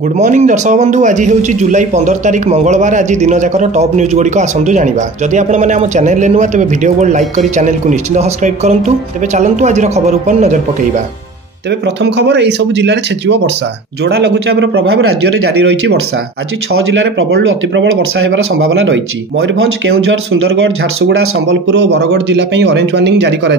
Good morning दर्शक बंधु आज हूँ जुलाई 15 तारीख मंगलवार। आज दिन जाकर टॉप न्यूज गुड़िक आसतु जाना। जदि आपने आम चैनल नुआ तेज वीडियो को लाइक कर चैनल को निश्चित सब्सक्राइब करूँ। तेज चलतु आज खबर पर नजर पकेइबा। तेरे प्रथम खबर यही सब जिले में छेचिब वर्षा। जोड़ा लघुचाप प्रभाव राज्य में जारी रही वर्षा। आज 6 जिले में प्रबल अति प्रबल वर्षा होबार संभावना रही। मयूरभंज, केउंझर, सुंदरगढ़, झारसुगुड़ा, संबलपुर और बरगढ़ जिला ऑरेंज वार्निंग जारी कर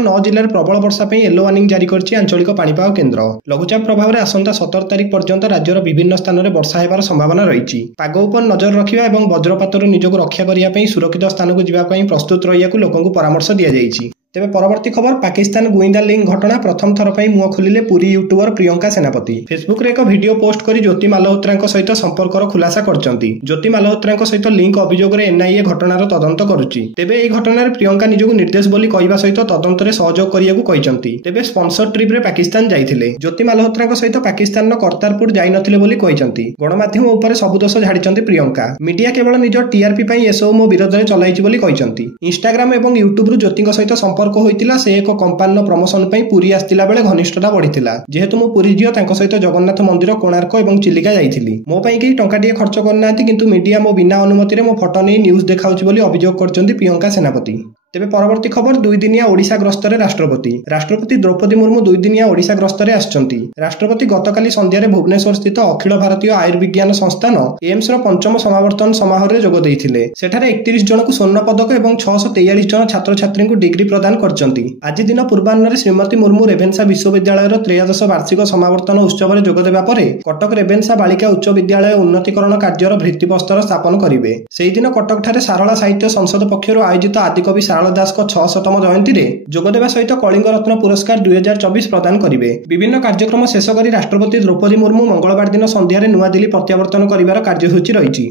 9 जिले में प्रबल वर्षा येलो वार्निंग जारी कर आंचलिक पाणीपाग केन्द्र। लघुचाप प्रभाव में आसंता 17 तारीख पर्यंत राज्यर विभिन्न स्थान में वर्षा होबार संभावना रही। पाग उपर नजर रखा और वज्रपातर निजक रक्षा करने सुरक्षित स्थान को जावाई प्रस्तुत रहा लोक परामर्श दि जाएगी। तेज परवर्ती खबर पाकिस्तान गुइंदा लिंक घटना। प्रथम थर पर मुह खोलिले पुरी यूट्यूबर प्रियंका सेनापति। फेसबुक रे एक वीडियो पोस्ट कर ज्योति मालहोत्रा सहित संपर्कर खुलासा करछंती। ज्योति मालहोत्रा सहित लिंक अभियोग में एनआईए घटनार तदंत करुच्ची। तेबे एही घटनार प्रियंका निजक निर्देश बोली कहवा सहित तदंत में सहयोग करियाकु कहिसंती। तेबे स्पॉन्सर ट्रिप रे पाकिस्तान जाइथिले। ज्योति मालहोत्रा सहित पाकिस्तान करतारपुर जाई नथिले बोली कहिसंती। गणमाध्यम उपर सब दोष झाड़िसंती प्रियंका। मीडिया केवल निज टीआरपी पई एसो मो विरोध में चलाइछि बोली कहिसंती। इंस्टाग्राम एवं यूट्यूब रु ज्योति सहित संपर्क होइतिला। से एक कंपानी प्रमोशन पई पुरी आस्तिला बेले घनिष्ठता बढ़िथिला। जेहेतु मु पुरी झियो तांको सहित जगन्नाथ मंदिर, कोणार्क एवं चिलिका जाइथिली। मो पई केही टंकाटिए खर्च करनांती, किंतु मीडिया मो बिना अनुमति रे मो फोटो नै न्यूज देखाउछि बोली अभियोग करछन्ती प्रियंका सेनापति। तेबे परवर्ती खबर 2 दिनिया ओडिशा गस्तर राष्ट्रपति द्रौपदी मुर्मू 2 दिनिया ओडिशा गस्तर आछंती। राष्ट्रपति गतकाली संध्यारे भुवनेश्वर स्थित अखिल भारतीय आयुर्विज्ञान संस्थान एम्स रो पंचम समावर्तन समारोह रे जोग दैथिले। सेठारे 31 जन को स्वर्ण पदक एवं 643 जन छात्र छात्री को डिग्री प्रदान करछंती। आज दिन पूर्वाह्न श्रीमती मुर्मू रेभेन्सा विश्वविद्यालय 13 वार्षिक समावर्तन उत्सव में जोग देबा परे कटक रेभेन्सा बालिका उच्च विद्यालय उन्नतीकरण कार्यर भित्तिप्रस्तर स्थापन करिवे। सेही दिन कटक ठारे सारला साहित्य संसद पक्षर आयोजित आदिकवि दास को 600तम जयंती रे जोगदेवा सहित कलिंग रत्न पुरस्कार 2024 प्रदान करिवे। विभिन्न कार्यक्रम शेष करी राष्ट्रपति द्रौपदी मुर्मू मंगलवार दिन संध्यारे नुआ दिल्ली प्रत्यावर्तन करिवार कार्यसूची रही।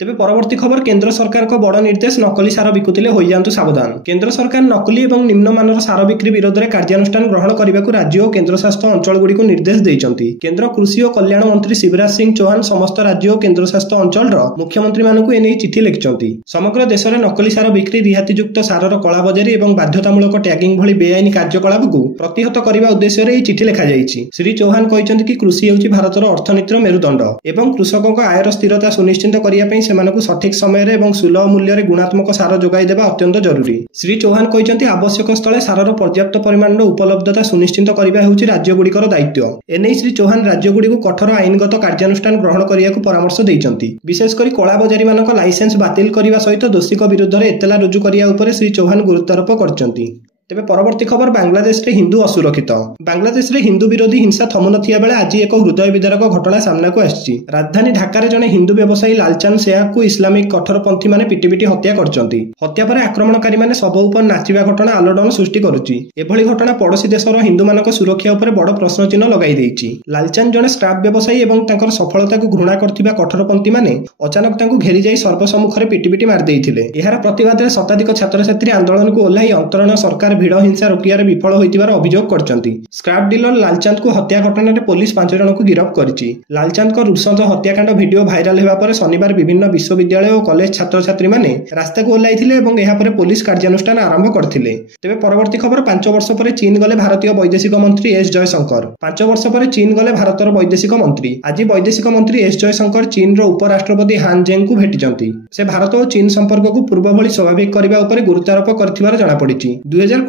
तेबे परवर्ती खबर केंद्र सरकार को बड़ निर्देश। नकली सार बिकुतिले होई जांतु सावधान। केंद्र सरकार नकली एवं निम्नमानर सार बिक्री विरोध में कार्यानुष्ठान ग्रहण करने को राज्य और केन्द्रशासित अंचल गुड़ी निर्देश देइचंती। केंद्र कृषि और कल्याण मंत्री शिवराज सिंह चौहान समस्त राज्य और केन्द्रशासित अंचल मुख्यमंत्री मानकु एने चिठी लिखिचंती। समग्र देश में नकली सार बिक्री, रिहातीयुक्त सारर कलाबजारी और बाध्यतामूलक टैगिंग भली बेआईन कार्यकलाप को प्रतिहत करने उद्देश्य रे चिठी लिखा जाइछि। श्री चौहान कहते कि कृषि हेउछि भारतर अर्थनीतिर मेरुदंड एवं कृषकों आयर स्थिरता सुनिश्चित करने सेमानकु सठिक समय एवं सुलभ मूल्य गुणात्मक सार जोगाई देबा अत्यंत जरूरी। श्री चौहान कहते आवश्यक स्थले सारर पर्याप्त परिमाण उपलब्धता सुनिश्चित करने हेउछि राज्यगुड़िकर दायित्व। एने श्री चौहान राज्यगुड़ी कठोर आईनगत कार्यानुष्ठान ग्रहण करने को परामर्श देइचंती। विशेषकर कलाबजारी मानक लाइसेंस बातिल करने सहित दोषीक विरुद्ध में एतला रुजु करने उपर श्री चौहान गुरुत्वारोप करचंती। तेबे परवर्ती खबर बांग्लादेश रे हिंदू असुरक्षित। बांग्लादेश रे हिंदू विरोधी हिंसा थमु नथिया बेले आज एक हृदय विदारक घटना सामना को आछि। राजधानी ढाका रे जने हिंदू व्यवसायी लालचांद शेख को इस्लामिक कठोरपंथी माने पिटी हत्या करचंती। हत्या पर आक्रमणकारी माने सब उपर नाचिबा घटना आलोड़न सृष्टि करुछि। एभली घटना पड़ोशी देशर हिंदू मानक सुरक्षा उपर बड़ प्रश्न चिन्ह लगाई देइछि। लालचांद जने स्क्राप व्यवसायी एवं तांकर सफलता को घृणा करथिबा कठोरपंथी माने अचानक तांको घेरी जाई सर्वसम्मुख रे पिटी मार देइथिले। एहार प्रतिवाद रे शताधिक छात्र छात्री आंदोलन को ओल्हाई अंतरण सरकार भिड़ हिंसा रोकियार विफल होइतिबार अभियोग करचंती। स्क्रैप डीलर लालचांद को हत्या घटना रे पुलिस 5 जन को गिरफ्त करिछि। लालचांद को नृशंस हत्याकांड वीडियो भाइराल हेबा पर शनिवार विभिन्न विश्वविद्यालय और कॉलेज छात्र छात्री माने रास्ता को ओल्हाइथिले एवं एहा पर पुलिस कार्यानुष्ठान आरंभ करथिले। तेबे परवर्ती खबर 5 वर्ष पर चीन गले भारतीय वैदेशिक मंत्री एस जयशंकर। 5 वर्ष पर चीन गले भारतर वैदेशिक मंत्री। आज वैदेशिक मंत्री एस जयशंकर चीन रो उपराष्ट्रपति हान जेंग को भेटिचंती। से भारत और चीन संपर्क को पूर्व भली स्वाभाविक करबा उपर गुरुत्वारोप करथिबार जणा पड़िछि। 2020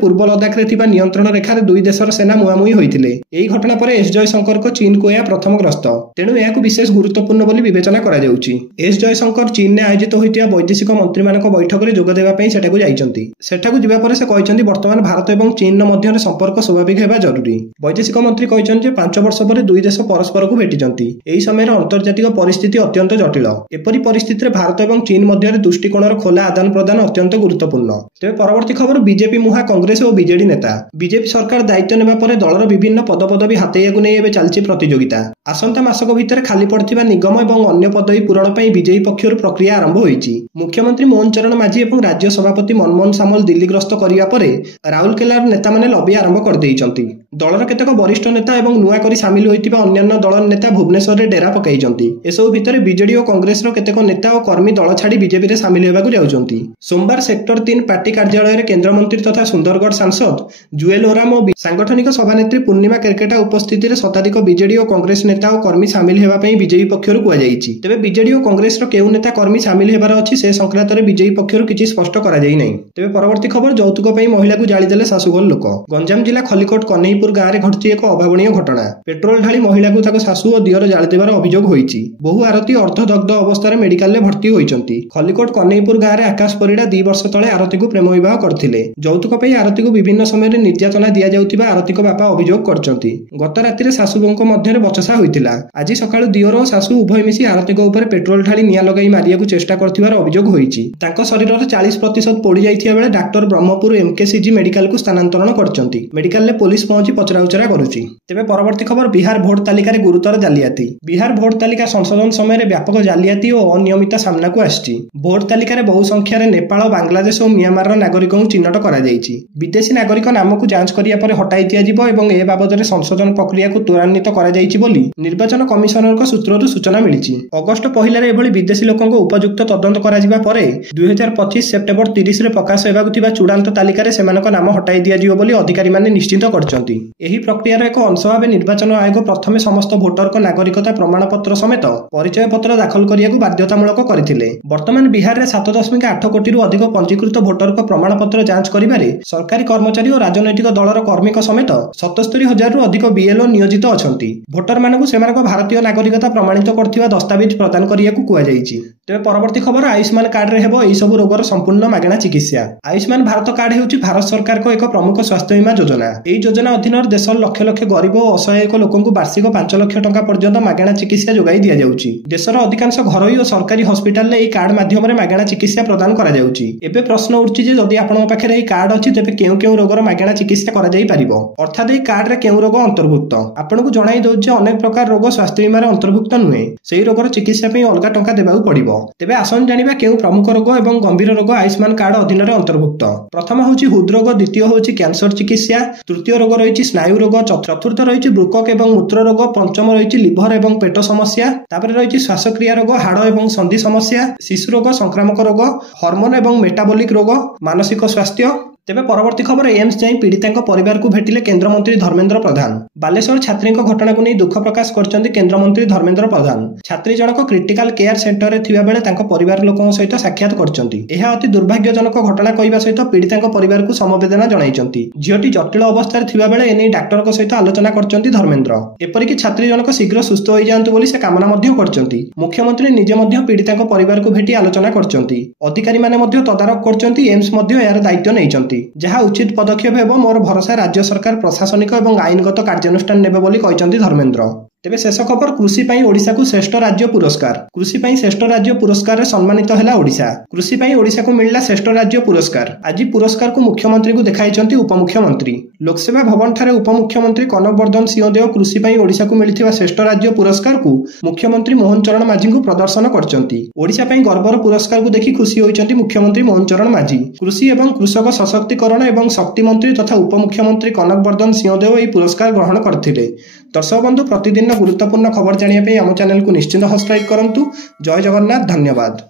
पूर्व लद्दाख रे थिबा नियंत्रण रेखार दुई देशर सेना मुहामुही होइथिले। एही घटना पर एस जयशंकर को चीन को यह प्रथम गस्त, तेणु यह विशेष गुरुत्वपूर्ण बोली विवेचना करा जाउछि। एस जयशंकर चीन ने आयोजित होइतिया वैदेशिक मंत्री मानक बैठक रे जोग देबा पई सेठाकु जाइचंती। सेठाकु जिबा पर से कहचंती वर्तमान भारत एवं चीन मध्य संपर्क स्वाभाविक हेबा जरूरी। वैदेशिक मंत्री कहचंती 5 वर्ष पर दुई देश परस्पर को भेटिचंती। एही समय अंतर्जातिक परिस्थिति अत्यंत जटिल। एपरि परिस्थिति रे भारत एवं चीन मध्य दृष्टिकोणर खोला आदान प्रदान अत्यंत गुरुत्वपूर्ण। तेबे परवर्ती खबर बीजेपी मुहा कांग्रेस और बीजेडी नेता। बीजेपी सरकार दायित्व नेबा परे दलर विभिन्न पदपदवी हातेयाकु नै एबे चालछि प्रतियोगिता। आसंता मासक भितर खाली पड़थिबा निगम एवं अन्य पदवी पूरण पई बीजेपी पक्षर प्रक्रिया आरंभ होईछि। मुख्यमंत्री मोहन चरण माझी एवं राज्य सभापति मनमोहन सामल दिल्ली गस्त करिया परे राउरकेलार नेता माने लबी आरंभ कर देइछंती। दलर केतक वरिष्ठ नेता एवं नुआ करी सामिल होइतिबा अन्यान्य दलर नेता भुवनेश्वर रे डेरा पकाइछंती। एसो भितर बीजेडी और कांग्रेस रो केतक नेता और कर्मी दल छाड़ी बीजेपी रे सामिल हेबाकु जाउछंती। सोमवार सेक्टर 3 पार्टी कार्यालय रे केंद्र मंत्री तथा सुंदरगढ़ सांसद जुएल ओराम और सांगठनिक सभानेत्री पूर्णिमा केरकेटा उपस्थिति में शताधिक बीजेडी और कांग्रेस नेता और कर्मी सामिल हेबा पई बीजेपी पक्षरु कुआ जाईछि। तेबे बीजेडी और कांग्रेस रो केउ नेता कर्मी सामिल हेबार अछि से संक्रांत रे बीजेपी पक्षरु किछि स्पष्ट करा जाई नै। तेबे परवर्ती खबर यौतुक पई महिला को जाली देले शाशुघर लोक। गंजाम जिला खलिकोट कन्हैपुर गाँव रे घटछि एक अभावनीय घटना। पेट्रोल ढाली महिला को ताको शाशु और दियर जाली देबार अभियोग होईछि। बहु आरती अर्धदग्ध अवस्था रे मेडिकल रे भर्ती होईचंती। खलिकोट कन्हैपुर गाँव रे आकाश परिडा 2 वर्ष तळे आरती को प्रेम विवाह करथिले। यौतुक पई आरती को विभिन्न समय रे निर्यातना दिया जाउतिबा आरती को बापा अभियोग करचंती। गत राति रे शाशुबोंको मध्ये रे बचसा होइतिला। आज सकाळु दियर और शाशु उभय मिसी आरती को ऊपर पेट्रोल ढाली निया लगाई मारिया को चेष्टा करथिबार अभियोग होईछि। तांको शरीर रे 40% पोड़ी जाइथिया बेले डॉक्टर ब्रह्मपुर एमकेसीजी मेडिकल को स्थानांतरण करचंती। मेडिकल रे पुलिस पहुंची पचराउचरा करूछि। तेबे परवर्ती खबर बिहार भोट तालिका रे गुरुतर जालियाती। बिहार भोट तालिका संशोधन समय रे व्यापक जालियाती और अनियमितता सामना को आछि। भोट तालिका रे बहु संख्या रे नेपाल, बांग्लादेश और म्यांमार रो नागरिकों को चिन्हट करा जाईछि। विदेशी नागरिक नाम को जांच करिया पर हटाई दिया जिवो एवं ए बाबद रे संशोधन प्रक्रिया को त्वरान्वित करा जाईछि बोली निर्वाचन कमिशनर को सूत्रରୁ सूचना मिलिछि। अगस्त पहिला रे एभली विदेशी लोकों को उपयुक्त तदंत करा जिबा परे 2025 सेप्टेम्बर 30 रे प्रकाश हेबाकु थिबा चूड़ांत तालिका रे सेमानक नाम हटाई दिया जिवो बोली अधिकारी माने निश्चित करछंती। एही प्रक्रियार एक अंश भाबे निर्वाचन आयोग प्रथमे समस्त भोटर को नागरिकता प्रमाणपत्र समेत परिचय पत्र दाखल करियाकु बाध्यतामूलक करथिले। वर्तमान बिहार रे 7.8 कोटी रु अधिक पंजीकृत भोटर को प्रमाणपत्र जांच करिबारे सरकारी कर्मचारी और राजनैतिक दलर कर्मी समेत 77,000 रु अधिक बीएलओ नियोजित अछंती। भोटर मानकु सेमानक भारतीय नागरिकता प्रमाणित करथिबा दस्तावेज प्रदान करियाकु कुआ जाईछि। तेबे परवर्ती खबर आयुष्मान कार्ड रे हेबो एई सब रोगर संपूर्ण मागणा चिकित्सा। आयुष्मान भारत कार्ड हेउछि भारत सरकार को एक प्रमुख स्वास्थ्य बीमा योजना। एई योजना अधीन देशर लक्ष लक्ष गरीब और असहायक लोकंकु वार्षिक 5 लाख टंका पर्यंत मागणा चिकित्सा जोगाई दिया जाउछि। देशर अधिकांश घरोई और सरकारी हॉस्पिटल रे एई कार्ड माध्यम रे मागणा चिकित्सा प्रदान करा जाउछि। एबे प्रश्न उठछि जे जदि आपन पाखरे एई कार्ड अछि तेबे केउ केउ रोगर मागणा चिकित्सा करा जाई परिबो, अर्थात एई कार्ड रे केउ रोग अंतर्भुक्त। आपनको जणाई दउछि अनेक प्रकार रोग स्वास्थ्य बीमा रे अंतर्भुक्त नुहे। सेही रोगर चिकित्सा पे अलगा टंका देबाकु पड़िबो। तेबे आसन जानिबा केउ प्रमुख रोग एवं गंभीर रोग आयुष्मान कार्ड अधीन रे अंतर्भुक्त। प्रथम होछि हृदरोग, द्वितीय होछि कैंसर चिकित्सा, तृतीय रोग रहिछि स्नायु रोग, चतुर्थ रहिछि वृक्क एवं मूत्र रोग, पंचम रहिछि लिभर एवं पेट समस्या, तापर रहिछि श्वासक्रिया रोग, हाड़ एवं संधि समस्या, शिशु रोग, संक्रामक रोग, हार्मोन एवं मेटाबॉलिक रोग, मानसिक स्वास्थ्य। तेबे परवर्ती खबर एम्स जाई पीड़ितांक परिवार को भेटिले केंद्र मंत्री धर्मेंद्र प्रधान। बालेश्वर छात्रीक घटना को नहीं दुख प्रकाश करछन्ती केंद्र मंत्री धर्मेंद्र प्रधान। छात्री जनक क्रिटिकल केयर सेंटर रे थिबा बेले तांको परिवार लोकन सहित साक्षात करछन्ती। एहा अति दुर्भाग्यजनक घटना कहिबा सहित पीड़ितांक परिवार को समवेदना जणाइछन्ती। झियोटी जटिल अवस्था रे थिबा बेले एनै डाक्टर को सहित आलोचना करछन्ती धर्मेंद्र। एपरि कि छात्री जनक शीघ्र सुस्थ होई जांतु बोली से कामना मध्य करछन्ती। मुख्यमंत्री निजे मध्य पीड़ितांक परिवार को भेटी आलोचना करछन्ती। अधिकारी माने मध्य तदारक करछन्ती। एम्स मध्य यार दायित्व नैछन्ती। जहा उचित पदक्षेप हेबो मोर भरोसा राज्य सरकार प्रशासनिक एवं आईनगत कार्यानुष्ठान नेबे बोली कहिसंती धर्मेंद्र। तेबे शेष खबर कृषि पई ओडिसा को श्रेष्ठ राज्य पुरस्कार। कृषि पई श्रेष्ठ राज्य पुरस्कार रे सम्मानित हैला ओडिसा। कृषि पई ओडिसा को मिलला श्रेष्ठ राज्य पुरस्कार। आज पुरस्कार को मुख्यमंत्री को देखाइछंती उपमुख्यमंत्री। लोकसेवा भवन ठारे उपमुख्यमंत्री कनक वर्धन सिंहदेव कृषि पई ओडिसा को मिलिथिबा श्रेष्ठ राज्य पुरस्कार को मुख्यमंत्री मोहन चरण माझी को प्रदर्शन करछंती। ओडिसा पई गर्वर पुरस्कार को देखि खुशी होइछंती मुख्यमंत्री मोहन चरण माझी। कृषि एवं कृषक सशक्तिकरण एवं शक्ति मंत्री तथा उपमुख्यमंत्री कनक वर्धन सिंहदेव एई पुरस्कार ग्रहण करथिले। दर्शक बंधु प्रतिदिन गुरुत्वपूर्ण खबर जानिया पे आम चैनल को निश्चित सब्सक्राइब करंतु। जय जगन्नाथ, धन्यवाद।